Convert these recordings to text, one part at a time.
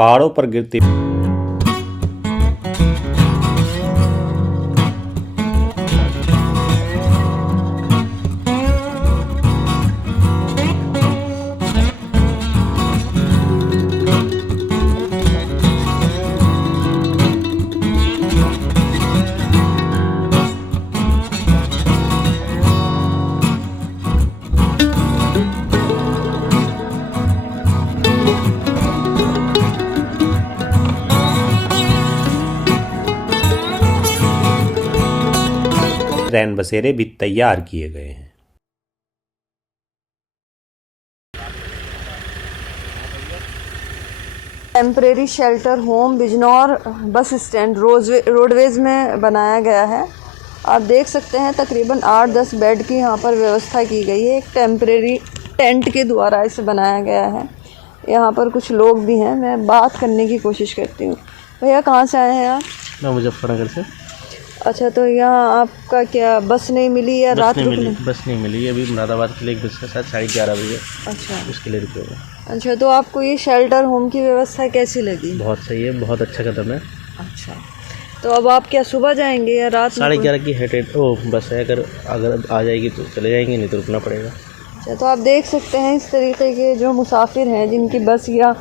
पहाड़ों पर गिरती रैन बसेरे भी तैयार किए गए हैं। Temporary shelter home Bijnor bus stand roadways में बनाया गया है। आप देख सकते हैं तकरीबन 8-10 बेड की यहाँ पर व्यवस्था की गई है। एक टेम्परेरी टेंट के द्वारा इसे बनाया गया है। यहाँ पर कुछ लोग भी हैं, मैं बात करने की कोशिश करती हूँ। भैया कहाँ से आए हैं आप? मैं मुजफ्फरनगर से। अच्छा, तो यहाँ आपका क्या बस नहीं मिली या रात रुकने? बस नहीं मिली, अभी मुरादाबाद के लिए एक बस के साथ 11:30 बजे। अच्छा, उसके लिए रुके हुए। अच्छा, तो आपको ये शेल्टर होम की व्यवस्था कैसी लगी? बहुत सही है, बहुत अच्छा कदम है। अच्छा, तो अब आप क्या सुबह जाएंगे या रात में? 11:30 की हेडेड बस है, अगर आ जाएगी तो चले जाएंगे, नहीं तो रुकना पड़ेगा। अच्छा, तो आप देख सकते हैं इस तरीके के जो मुसाफिर हैं जिनकी बस या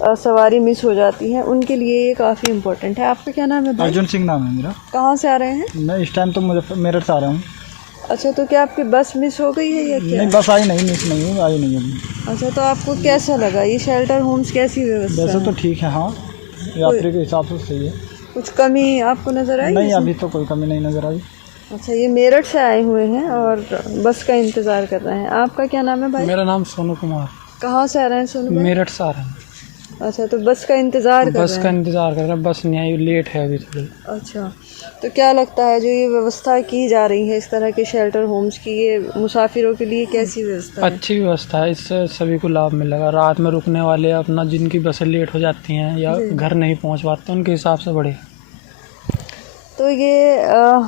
सवारी मिस हो जाती है, उनके लिए ये काफ़ी इम्पोर्टेंट है। आपका क्या नाम है भाई? अर्जुन सिंह नाम है मेरा। कहाँ से आ रहे हैं? मैं इस टाइम तो मेरठ से आ रहा हूँ। अच्छा, तो क्या आपकी बस मिस हो गई है या क्या? नहीं, बस आई नहीं, मिस नहीं है, आई नहीं अभी। अच्छा, तो आपको कैसा लगा ये शेल्टर होम्स, कैसी व्यवस्था वैसे है? तो ठीक है, हाँ, यात्री के हिसाब से सही है। कुछ कमी आपको नज़र आई? नहीं, अभी तो कोई कमी नहीं नज़र आई। अच्छा, ये मेरठ से आए हुए हैं और बस का इंतज़ार कर रहे हैं। आपका क्या नाम है भाई? मेरा नाम सोनू कुमार। कहाँ से आ रहे हैं सोनू भाई? मेरठ से आ रहे हैं। अच्छा, तो बस का इंतज़ार कर रहे हैं? बस का इंतज़ार कर रहे हैं, बस नहीं आई, लेट है अभी थोड़ी। अच्छा, तो क्या लगता है जो ये व्यवस्था की जा रही है इस तरह के शेल्टर होम्स की, ये मुसाफिरों के लिए कैसी व्यवस्था है? अच्छी व्यवस्था है, इससे सभी को लाभ मिलेगा। रात में रुकने वाले अपना जिनकी बसें लेट हो जाती हैं या घर नहीं पहुंच पाते, उनके हिसाब से बढ़े। तो ये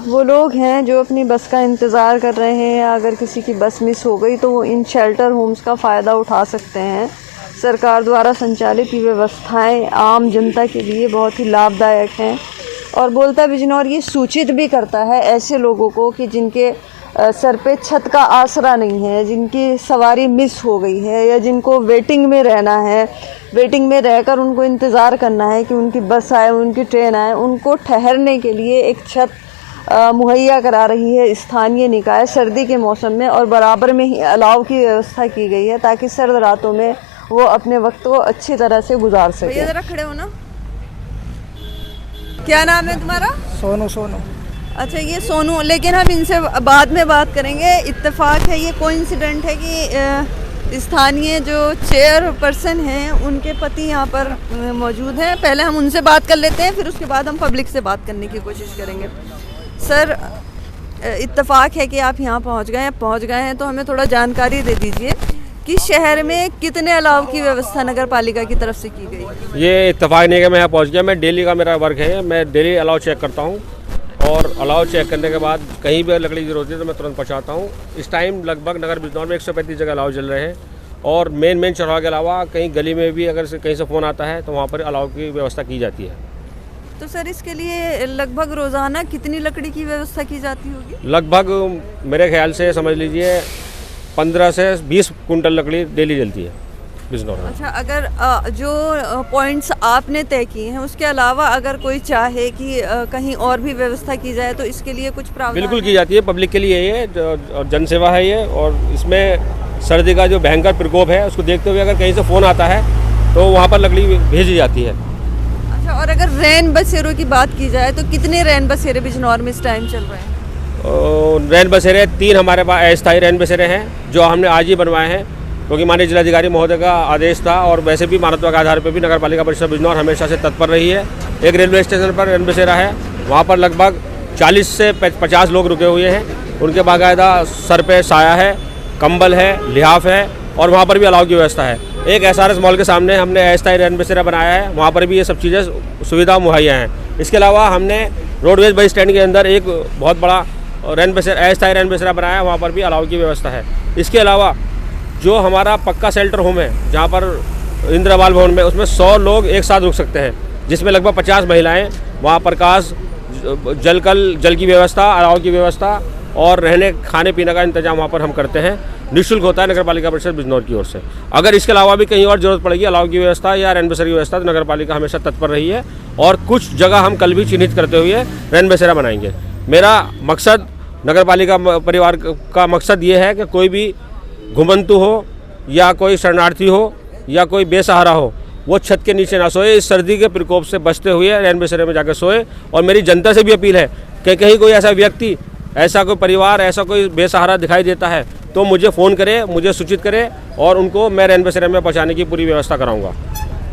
वो लोग हैं जो अपनी बस का इंतज़ार कर रहे हैं, अगर किसी की बस मिस हो गई तो वो इन शेल्टर होम्स का फ़ायदा उठा सकते हैं। सरकार द्वारा संचालित ये व्यवस्थाएं आम जनता के लिए बहुत ही लाभदायक हैं और बोलता बिजनौर ये सूचित भी करता है ऐसे लोगों को कि जिनके सर पे छत का आसरा नहीं है, जिनकी सवारी मिस हो गई है या जिनको वेटिंग में रहना है, वेटिंग में रहकर उनको इंतज़ार करना है कि उनकी बस आए, उनकी ट्रेन आए, उनको ठहरने के लिए एक छत मुहैया करा रही है स्थानीय निकाय सर्दी के मौसम में, और बराबर में ही अलाव की व्यवस्था की गई है ताकि सर्द रातों में वो अपने वक्त को अच्छी तरह से गुजार सके। भैया जरा खड़े हो ना। क्या नाम है तुम्हारा? सोनू। अच्छा, ये सोनू, लेकिन हम इनसे बाद में बात करेंगे। इत्तेफाक है, ये कोइंसिडेंट है कि स्थानीय जो चेयरपर्सन हैं उनके पति यहाँ पर मौजूद हैं। पहले हम उनसे बात कर लेते हैं, फिर उसके बाद हम पब्लिक से बात करने की कोशिश करेंगे। सर, इत्तेफाक है कि आप यहाँ पहुँच गए हैं, तो हमें थोड़ा जानकारी दे दीजिए कि शहर में कितने अलाव की व्यवस्था नगर पालिका की तरफ से की गई? ये इत्तेफाक नहीं है कि मैं यहाँ पहुँच गया, मैं डेली का मेरा वर्क है, मैं डेली अलाव चेक करता हूँ और अलाव चेक करने के बाद कहीं भी लकड़ी की जरूरत होती है तो मैं तुरंत पहुँचाता हूँ। इस टाइम लगभग नगर बिजनौर में 135 जगह अलाव चल रहे हैं और मेन चौराहे के अलावा कहीं गली में भी अगर कहीं से फ़ोन आता है तो वहाँ पर अलाव की व्यवस्था की जाती है। तो सर, इसके लिए लगभग रोज़ाना कितनी लकड़ी की व्यवस्था की जाती होगी? लगभग मेरे ख्याल से समझ लीजिए 15 से 20 कुंटल लकड़ी डेली जलती है बिजनौर में। अच्छा, अगर जो पॉइंट्स आपने तय किए हैं उसके अलावा अगर कोई चाहे कि कहीं और भी व्यवस्था की जाए तो इसके लिए कुछ प्रावधान? बिल्कुल की जाती है, पब्लिक के लिए ये जनसेवा है ये, और इसमें सर्दी का जो भयंकर प्रकोप है उसको देखते हुए अगर कहीं से फ़ोन आता है तो वहाँ पर लकड़ी भेजी जाती है। अच्छा, और अगर रैन बसेरों की बात की जाए तो कितने रैन बसेरे बिजनौर में इस टाइम चल रहे हैं? रैन बसेरे 3 हमारे पास अस्थायी रैन बसेरे हैं जो हमने आज ही बनवाए हैं, क्योंकि माननीय जिलाधिकारी महोदय का आदेश था और वैसे भी मानवता के आधार पर भी नगर पालिका परिषद बिजनौर हमेशा से तत्पर रही है। एक रेलवे स्टेशन पर रैन बसेरा है, वहाँ पर लगभग 40 से 50 लोग रुके हुए हैं। उनके बाकायदा सर पे साया है, कंबल है, लिहाफ है और वहाँ पर भी अलाव की व्यवस्था है। एक SRS मॉल के सामने हमने अस्थायी रैन बसेरा बनाया है, वहाँ पर भी ये सब चीज़ें सुविधा मुहैया हैं। इसके अलावा हमने रोडवेज बस स्टैंड के अंदर एक बहुत बड़ा अस्थायी रैन बसेरा बनाया है, वहाँ पर भी अलाव की व्यवस्था है। इसके अलावा जो हमारा पक्का शेल्टर होम है, जहाँ पर इंदिरा आवास भवन में, उसमें 100 लोग एक साथ रुक सकते हैं, जिसमें लगभग 50 महिलाएं। वहाँ प्रकाश, जल की व्यवस्था, अलाव की व्यवस्था और रहने खाने पीने का इंतजाम वहाँ पर हम करते हैं। निःशुल्क होता है नगर पालिका परिषद बिजनौर की ओर से। अगर इसके अलावा भी कहीं और जरूरत पड़ेगी अलाव की व्यवस्था या रैन बसेरा की व्यवस्था, तो नगर पालिका हमेशा तत्पर रही है और कुछ जगह हम कल भी चिन्हित करते हुए रैन बसेरा बनाएंगे। मेरा मकसद, नगर पालिका परिवार का मकसद ये है कि कोई भी घुमंतु हो या कोई शरणार्थी हो या कोई बेसहारा हो, वो छत के नीचे ना सोए, इस सर्दी के प्रकोप से बचते हुए रैन बसेरे में जाकर सोए। और मेरी जनता से भी अपील है कि कहीं कोई ऐसा व्यक्ति, ऐसा कोई परिवार, ऐसा कोई बेसहारा दिखाई देता है तो मुझे फ़ोन करे, मुझे सूचित करे और उनको मैं रैन बसेरे में पहुंचाने की पूरी व्यवस्था कराऊंगा।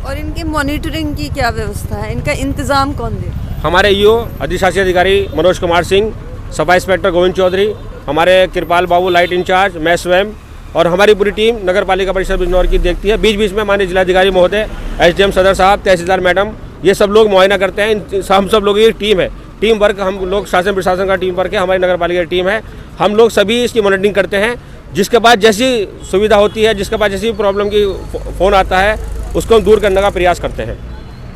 और इनकी मॉनिटरिंग की क्या व्यवस्था है, इनका इंतज़ाम कौन दे? हमारे ईओ अधिशासी अधिकारी मनोज कुमार सिंह, सफाई इंस्पेक्टर गोविंद चौधरी, हमारे कृपाल बाबू लाइट इंचार्ज, मैं स्वयं और हमारी पूरी टीम नगर पालिका परिषद बिजनौर की देखती है। बीच बीच में माननीय जिलाधिकारी महोदय, एसडीएम सदर साहब, तहसीलदार मैडम, ये सब लोग मुआयना करते हैं। हम सब लोग, ये टीम है, टीम वर्क, हम लोग शासन प्रशासन का टीम वर्क है, हमारी नगर पालिका की टीम है। हम लोग सभी इसकी मॉनिटरिंग करते हैं। जिसके बाद जैसी सुविधा होती है, जिसके बाद जैसी प्रॉब्लम की फ़ोन आता है, उसको हम दूर करने का प्रयास करते हैं।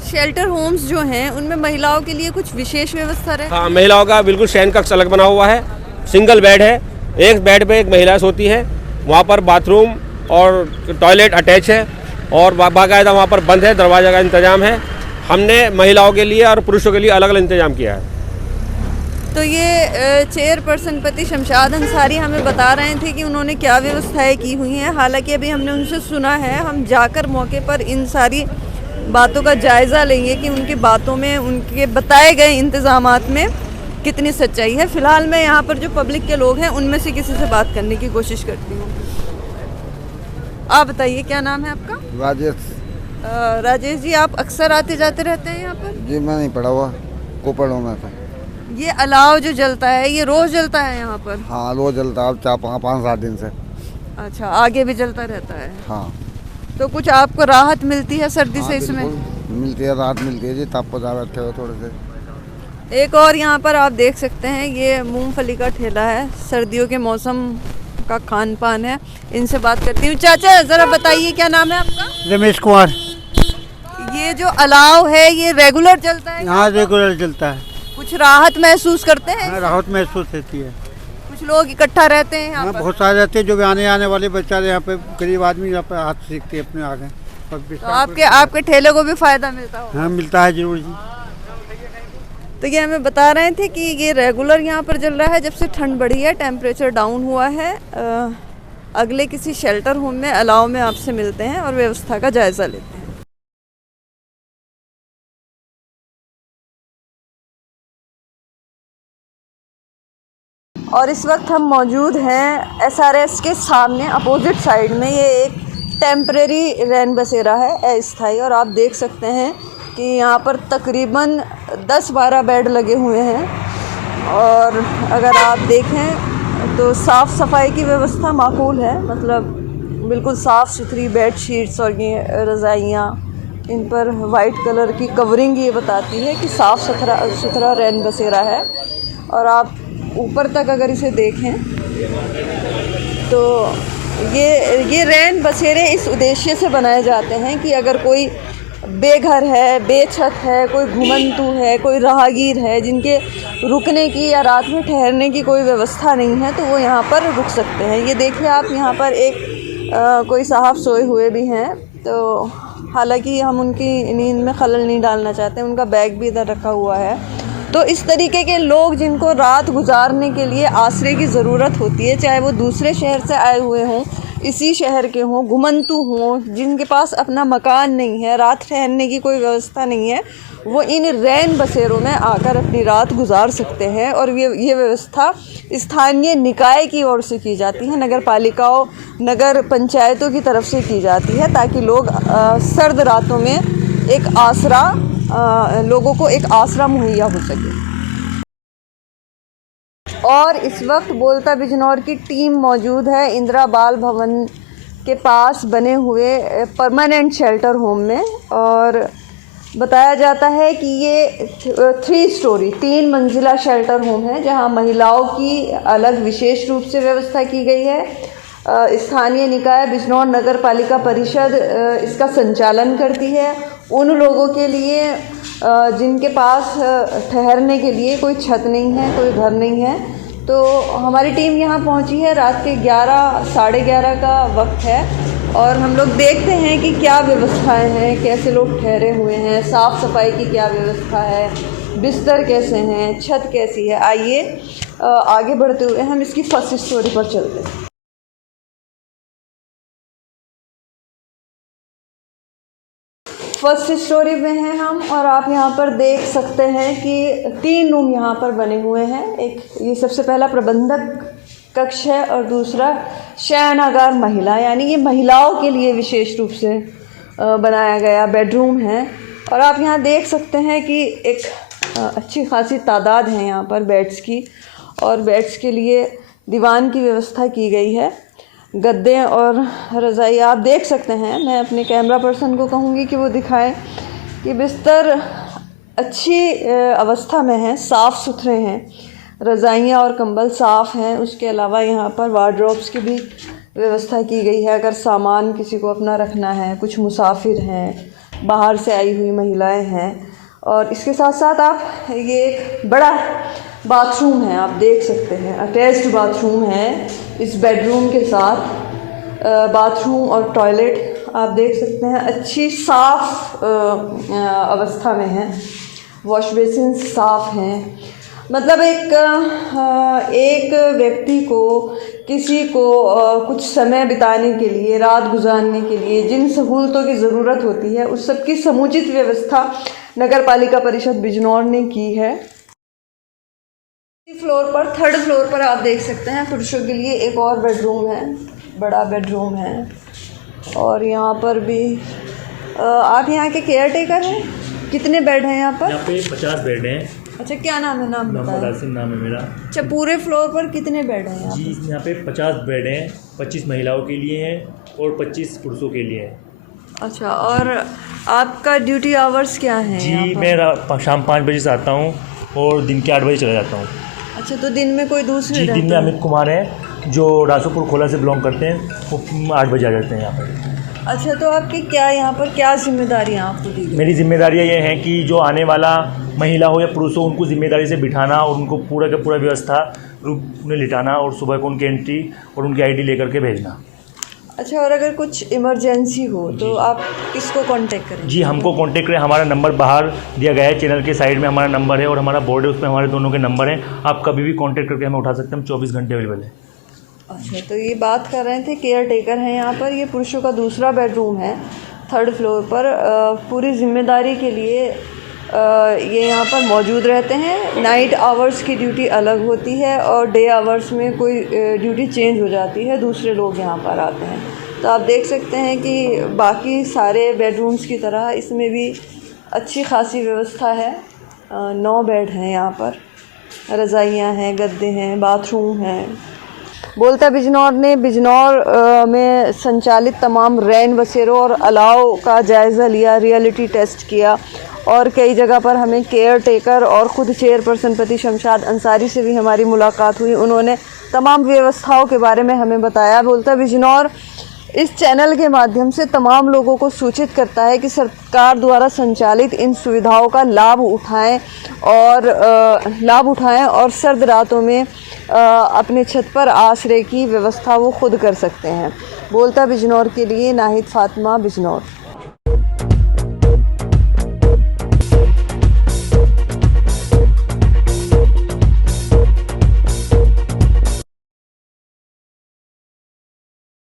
शेल्टर होम्स जो हैं उनमें महिलाओं के लिए कुछ विशेष व्यवस्था है? हाँ, महिलाओं का बिल्कुल शयन कक्ष अलग बना हुआ है, सिंगल बेड है, एक बेड पे एक महिला सोती है। वहाँ पर बाथरूम और टॉयलेट अटैच है और बाकायदा वहाँ पर बंद है, दरवाजा का इंतजाम है। हमने महिलाओं के लिए और पुरुषों के लिए अलग अलग इंतजाम किया है। तो ये चेयरपर्सन पति शमशाद अंसारी हमें बता रहे थे कि उन्होंने क्या व्यवस्थाएं की हुई हैं। हालांकि अभी हमने उनसे सुना है, हम जाकर मौके पर इन सारी बातों का जायज़ा लेंगे कि उनकी बातों में, उनके बताए गए इंतज़ामात में कितनी सच्चाई है। फ़िलहाल मैं यहाँ पर जो पब्लिक के लोग हैं उनमें से किसी से बात करने की कोशिश करती हूँ। आप बताइए, क्या नाम है आपका? राजेश। राजेश जी, आप अक्सर आते जाते रहते हैं यहाँ पर? जी, मैं नहीं पढ़ा हुआ, को पढ़ूँ मैं तो। ये अलाव जो जलता है, ये रोज़ जलता है यहाँ पर? हाँ, रोज जलता है, अब 4-5-7 दिन से। अच्छा, आगे भी जलता रहता है? हाँ। तो कुछ आपको राहत मिलती है सर्दी से इसमें? मिलती है, राहत मिलती है जी, ताप पर बैठे हो थोड़े से। एक और यहाँ पर आप देख सकते हैं, ये मूंगफली का ठेला है, सर्दियों के मौसम का खान पान है। इनसे बात करती हूँ। चाचा, ज़रा बताइए, क्या नाम है आपका? रमेश कुमार। ये जो अलाव है ये रेगुलर चलता है? यहाँ रेगुलर चलता है। कुछ राहत महसूस करते हैं? हाँ, राहत महसूस होती है। कुछ लोग इकट्ठा रहते हैं यहाँ पर? बहुत सारे रहते हैं, जो भी आने वाले बेचारे यहाँ पे गरीब आदमी यहाँ पे हाथ सीखते हैं अपने आगे। तो आपके ठेले को भी फायदा मिलता होगा? हाँ, मिलता है जरूर जी। तो ये हमें बता रहे थे कि ये रेगुलर यहाँ पर चल रहा है जब से ठंड बढ़ी है, टेम्परेचर डाउन हुआ है। अगले किसी शेल्टर होम में, अलाव में आपसे मिलते हैं और व्यवस्था का जायज़ा लेते हैं। और इस वक्त हम मौजूद हैं SRS के सामने, अपोजिट साइड में। ये एक टेम्परेरी रैन बसेरा है, अस्थायी, और आप देख सकते हैं कि यहाँ पर तकरीबन 10-12 बेड लगे हुए हैं। और अगर आप देखें तो साफ़ सफाई की व्यवस्था माकूल है, मतलब बिल्कुल साफ़ सुथरी बेड शीट्स और ये रज़ाइयाँ, इन पर वाइट कलर की कवरिंग ये बताती है कि साफ़ सुथरा रैन बसेरा है। और आप ऊपर तक अगर इसे देखें तो ये रैन बसेरे इस उद्देश्य से बनाए जाते हैं कि अगर कोई बेघर है, बेछत है, कोई घुमंतु है, कोई राहगीर है, जिनके रुकने की या रात में ठहरने की कोई व्यवस्था नहीं है, तो वो यहाँ पर रुक सकते हैं। ये देखिए आप, यहाँ पर एक कोई साहब सोए हुए भी हैं। तो हालांकि हम उनकी नींद में खलल नहीं डालना चाहते, उनका बैग भी इधर रखा हुआ है। तो इस तरीके के लोग जिनको रात गुजारने के लिए आश्रय की ज़रूरत होती है, चाहे वो दूसरे शहर से आए हुए हों, इसी शहर के हों, घुमंतु हों, जिनके पास अपना मकान नहीं है, रात ठहरने की कोई व्यवस्था नहीं है, वो इन रैन बसेरों में आकर अपनी रात गुजार सकते हैं। और ये व्यवस्था स्थानीय निकाय की ओर से की जाती है, नगर पालिकाओं, नगर पंचायतों की तरफ से की जाती है, ताकि लोग सर्द रातों में एक आसरा, लोगों को एक आसरा मुहैया हो सके। और इस वक्त बोलता बिजनौर की टीम मौजूद है इंदिरा बाल भवन के पास बने हुए परमानेंट शेल्टर होम में। और बताया जाता है कि ये 3 मंजिला शेल्टर होम है, जहां महिलाओं की अलग विशेष रूप से व्यवस्था की गई है। स्थानीय निकाय बिजनौर नगर पालिका परिषद इसका संचालन करती है। उन लोगों के लिए जिनके पास ठहरने के लिए कोई छत नहीं है, कोई घर नहीं है, तो हमारी टीम यहाँ पहुँची है। रात के 11 साढ़े 11 का वक्त है और हम लोग देखते हैं कि क्या व्यवस्थाएं हैं, कैसे लोग ठहरे हुए हैं, साफ़ सफाई की क्या व्यवस्था है, बिस्तर कैसे हैं, छत कैसी है। आइए आगे बढ़ते हुए हम इसकी फर्स्ट स्टोरी पर चलते हैं। फर्स्ट स्टोरी में हैं हम और आप यहाँ पर देख सकते हैं कि 3 रूम यहाँ पर बने हुए हैं। एक ये सबसे पहला प्रबंधक कक्ष है और दूसरा शयनागार महिला, यानी ये महिलाओं के लिए विशेष रूप से बनाया गया बेडरूम है। और आप यहाँ देख सकते हैं कि एक अच्छी खासी तादाद है यहाँ पर बेड्स की, और बेड्स के लिए दीवान की व्यवस्था की गई है, गद्दे और रज़ाई आप देख सकते हैं। मैं अपने कैमरा पर्सन को कहूँगी कि वो दिखाएं कि बिस्तर अच्छी अवस्था में है, साफ़ सुथरे हैं, रज़ाइयाँ और कंबल साफ़ हैं। उसके अलावा यहाँ पर वार्डरोब्स की भी व्यवस्था की गई है, अगर सामान किसी को अपना रखना है, कुछ मुसाफिर हैं, बाहर से आई हुई महिलाएं हैं। और इसके साथ साथ आप ये एक बड़ा बाथरूम है, आप देख सकते हैं, अटैच्ड बाथरूम है इस बेडरूम के साथ। बाथरूम और टॉयलेट आप देख सकते हैं अच्छी साफ़ अवस्था में है, वॉश बेसिन साफ़ हैं। मतलब एक व्यक्ति को, किसी को कुछ समय बिताने के लिए, रात गुजारने के लिए जिन सहूलतों की ज़रूरत होती है, उस सब की समुचित व्यवस्था नगर पालिका परिषद बिजनौर ने की है। फ्लोर पर, 3rd फ्लोर पर आप देख सकते हैं पुरुषों के लिए एक और बेडरूम है, बड़ा बेडरूम है। और यहाँ पर भी आप यहाँ के केयर टेकर हैं? कितने बेड हैं यहाँ पर? यहाँ पे 50 बेड हैं। अच्छा, क्या नाम है? नाम बताएं। आसिम नाम है मेरा। अच्छा, पूरे फ्लोर पर कितने बेड हैं यहाँ? जी, यहाँ पे 50 बेड हैं, 25 महिलाओं के लिए हैं और 25 पुरुषों के लिए हैं। अच्छा, और आपका ड्यूटी आवर्स क्या है? जी, मैं शाम 5 बजे से आता हूँ और दिन के 8 बजे चला जाता हूँ। अच्छा, तो दिन में कोई दूसरे? जी, दिन में अमित कुमार हैं जो रासोपुर खोला से बिलोंग करते हैं, वो 8 बजे आ जाते हैं यहाँ पर। अच्छा, तो आपकी क्या यहाँ पर क्या जिम्मेदारियाँ आपको दी गई? मेरी जिम्मेदारियाँ ये हैं कि जो आने वाला महिला हो या पुरुष हो, उनको जिम्मेदारी से बिठाना और उनको पूरा का पूरा व्यवस्था उन्हें लिटाना और सुबह को उनकी एंट्री और उनकी आईडी लेकर के भेजना। अच्छा, और अगर कुछ इमरजेंसी हो तो आप किसको कांटेक्ट करें? जी, हमको कांटेक्ट करें, हमारा नंबर बाहर दिया गया है, चैनल के साइड में हमारा नंबर है और हमारा बोर्ड है, उसमें हमारे दोनों के नंबर हैं। आप कभी भी कांटेक्ट करके हमें उठा सकते हैं, हम 24 घंटे अवेलेबल है। अच्छा, तो ये बात कर रहे थे केयर टेकर हैं यहाँ पर। ये पुरुषों का दूसरा बेडरूम है 3rd फ्लोर पर। पूरी जिम्मेदारी के लिए ये यहाँ पर मौजूद रहते हैं। नाइट आवर्स की ड्यूटी अलग होती है और डे आवर्स में कोई ड्यूटी चेंज हो जाती है, दूसरे लोग यहाँ पर आते हैं। तो आप देख सकते हैं कि बाकी सारे बेडरूम्स की तरह इसमें भी अच्छी खासी व्यवस्था है। 9 बेड हैं यहाँ पर, रज़ाइयाँ हैं, गद्दे हैं, बाथरूम हैं। बोलता बिजनौर ने बिजनौर में संचालित तमाम रैन बसेरों और अलाव का जायज़ा लिया, रियलिटी टेस्ट किया और कई जगह पर हमें केयर टेकर और ख़ुद चेयरपर्सन पति शमशाद अंसारी से भी हमारी मुलाकात हुई। उन्होंने तमाम व्यवस्थाओं के बारे में हमें बताया। बोलता बिजनौर इस चैनल के माध्यम से तमाम लोगों को सूचित करता है कि सरकार द्वारा संचालित इन सुविधाओं का लाभ उठाएं और सर्द रातों में अपने छत पर आश्रय की व्यवस्था वो खुद कर सकते हैं। बोलता बिजनौर के लिए नाहिद फातिमा, बिजनौर।